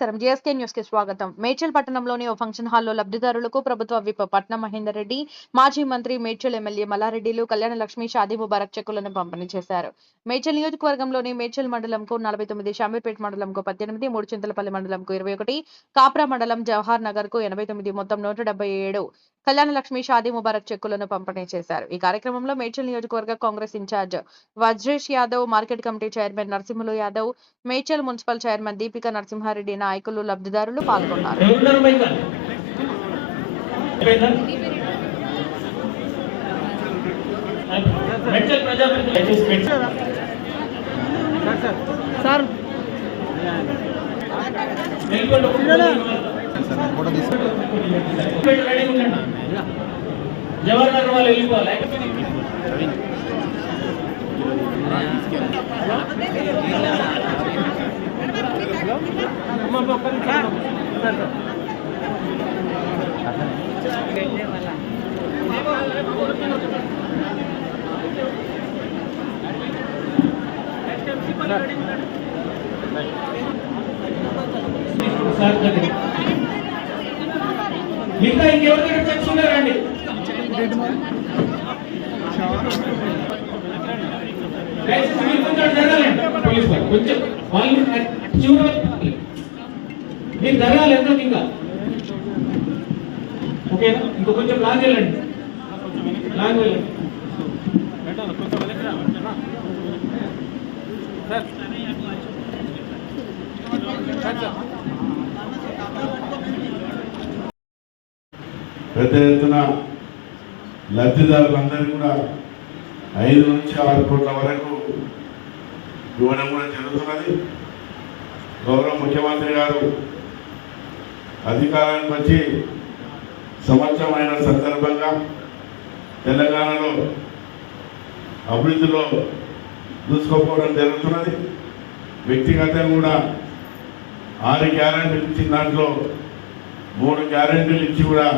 నమస్కారం. జిఎస్కే న్యూస్కి స్వాగతం. మేడ్చల్ పట్టణంలోని ఓ ఫంక్షన్ హాల్లో లబ్ధిదారులకు ప్రభుత్వ విప్ పట్నం మహేందర్ రెడ్డి మాజీ మంత్రి మేడ్చల్ ఎమ్మెల్యే మల్లారెడ్డిలు కళ్యాణ లక్ష్మి షాదీ ముబారక్ చెక్కులను పంపిణీ చేశారు. మేడ్చల్ నియోజకవర్గంలోని మేడ్చల్ మండలంకు నలభై తొమ్మిది షామీర్పేట్ మండలంకు పద్దెనిమిది మూడు చింతలపల్లి మండలంకు ఇరవై ఒకటి కాప్రా మండలం జవహర్ నగర్కు ఎనభై తొమ్మిది మొత్తం నూట డెబ్బై ఏడు కళ్యాణ లక్ష్మి షాదీ ముబారక్ చెక్కులను పంపిణీ చేశారు. ఈ కార్యక్రమంలో మేడ్చల్ నియోజకవర్గ Congress incharge Vajresh Yadav market committee chairman Narasimhulu Yadav Medchal municipal chairman Deepika Narasimhareddy నా నాయకులు లబ్ధిదారులు పాల్గొన్నారు ఎవరున్నారు బయట అయిపోయిందా? మెడ్చల్ ప్రజాప్రతినిధులు దయచేసి మెడ్చల్ సార్ వెళ్ళిపోండి, వెళ్ళిపోండి, రెడీగా ఉండండి. జవహర్ నగర్ వాళ్ళు వెళ్ళిపోవాలి మిగతా ఇంకెవరి దగ్గర చెక్స్ ఉన్నారండి? కొంచెం జరగాలండి. పోలీస్ కొంచెం వాళ్ళు మీకు వరకు మీరు జరగాలి ఎందుకు ఇంకా? ఓకేనా? ఇంకో కొంచెం లాంగ్ వెళ్ళండి. లాంగ్ వెళ్ళండి. పెద్ద ఎత్తున లబ్ధిదారులందరికీ కూడా ఐదు నుంచి ఆరు కోట్ల వరకు ఇవ్వడం కూడా జరుగుతున్నది. గౌరవ ముఖ్యమంత్రి గారు అధికారానికి వచ్చి సంవత్సరమైన సందర్భంగా తెలంగాణలో అభివృద్ధిలో దూసుకోపోవడం జరుగుతున్నది. వ్యక్తిగతంగా కూడా ఆరు గ్యారంటీలు ఇచ్చిన దాంట్లో మూడు గ్యారెంటీలు ఇచ్చి కూడా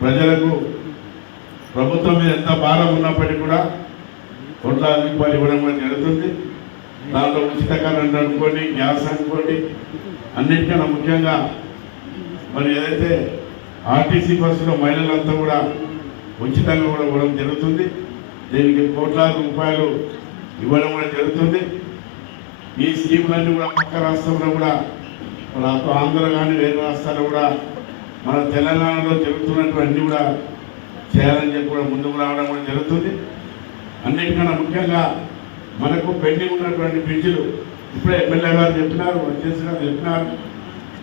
ప్రజలకు ప్రభుత్వం మీద ఎంత భారం ఉన్నప్పటికీ కూడా కోట్లాది రూపాయలు ఇవ్వడం కూడా జరుగుతుంది. దాంట్లో ఉచిత కరెంట్ అనుకోండి గ్యాస్ అనుకోండి అన్నిటికన్నా ముఖ్యంగా మరి ఏదైతే ఆర్టీసీ బస్సులో మహిళలంతా కూడా ఉచితంగా కూడా ఇవ్వడం జరుగుతుంది. దీనికి కోట్లాది రూపాయలు ఇవ్వడం కూడా జరుగుతుంది. ఈ స్కీములన్నీ కూడా పక్క రాష్ట్రంలో కూడా మన ఆంధ్ర కానీ వేరే రాష్ట్రాల్లో కూడా మన తెలంగాణలో జరుగుతున్నటువంటి కూడా చేయాలని చెప్పి కూడా ముందుకు రావడం కూడా జరుగుతుంది. అన్నిటికన్నా ముఖ్యంగా మనకు పెండింగ్ ఉన్నటువంటి బ్రిడ్జిలు ఇప్పుడే ఎమ్మెల్యే గారు చెప్పినారు వచ్చేసి గారు చెప్పినారు.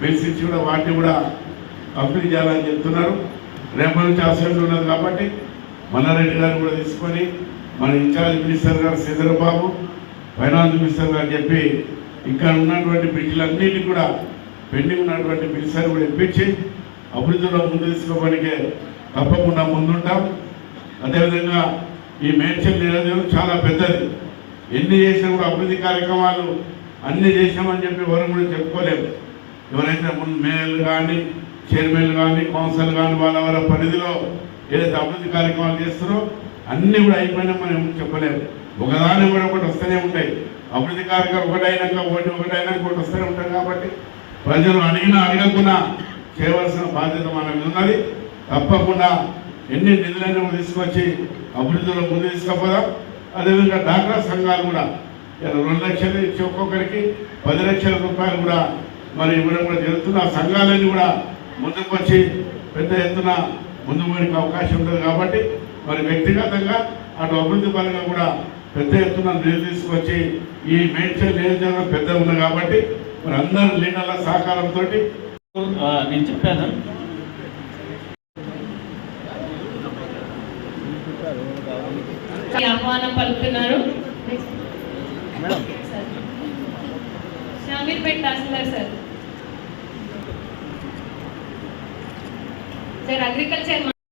బిల్స్ ఇచ్చి కూడా వాటిని కూడా కంప్లీట్ చేయాలని చెప్తున్నారు. రేపటి నుంచి అసెంబ్లీ ఉన్నది కాబట్టి మల్లారెడ్డి గారు కూడా తీసుకొని మన ఇన్ఛార్జ్ మినిస్టర్ గారు శ్రీధరబాబు ఫైనాన్స్ మినిస్టర్ గారు చెప్పి ఇక్కడ ఉన్నటువంటి బ్రిడ్జిలన్నిటి కూడా పెండింగ్ ఉన్నటువంటి బిల్స్ కూడా ఇప్పించి అభివృద్ధిలో ముందు తీసుకోవడానికి తప్పకుండా ముందుంటాం. అదేవిధంగా ఈ మేడ్చల్ నియోజకవర్గం చాలా పెద్దది. ఎన్ని చేసినా కూడా అభివృద్ధి కార్యక్రమాలు అన్ని చేసామని చెప్పి ఎవరు కూడా చెప్పుకోలేము. ఎవరైతే ముందు మేయర్లు కానీ చైర్మన్లు కానీ కౌన్సిల్ కానీ వాళ్ళ వాళ్ళ పరిధిలో ఏదైతే అభివృద్ధి కార్యక్రమాలు చేస్తారో అన్నీ కూడా అయిపోయినా మనం చెప్పలేము ఒకదాని కూడా ఒకటి వస్తూనే ఉంటాయి. అభివృద్ధి కార్యక్రమం ఒకటైనాక ఒకటి ఒకటైనాక ఒకటి వస్తూనే ఉంటాయి కాబట్టి ప్రజలు అడిగినా అడగకుండా చేయవలసిన బాధ్యత మన మీద ఉన్నది. తప్పకుండా ఎన్ని నిధులైనా తీసుకొచ్చి అభివృద్ధిలో ముందు తీసుకుపోదాం. అదేవిధంగా డాక్రా సంఘాలు కూడా రెండు లక్షలు ఇచ్చి ఒక్కొక్కరికి పది లక్షల రూపాయలు కూడా మరి ఇవ్వడం కూడా జరుగుతుంది. ఆ సంఘాలన్నీ కూడా ముందుకు వచ్చి పెద్ద ఎత్తున ముందుకు పోయడానికి అవకాశం ఉంటుంది కాబట్టి మరి వ్యక్తిగతంగా అటు అభివృద్ధి పరంగా కూడా పెద్ద ఎత్తున నిధులు తీసుకొచ్చి ఈ మేడ్చల్ నియోజకవర్గం పెద్ద ఉంది కాబట్టి మరి అందరు లీడర్ల సహకారంతో నేను చెప్పాను. ఆహ్వానం పలుకుతున్నారు. షామీర్పేట్ తహసీల్దార్ సార్ సార్ అగ్రికల్చర్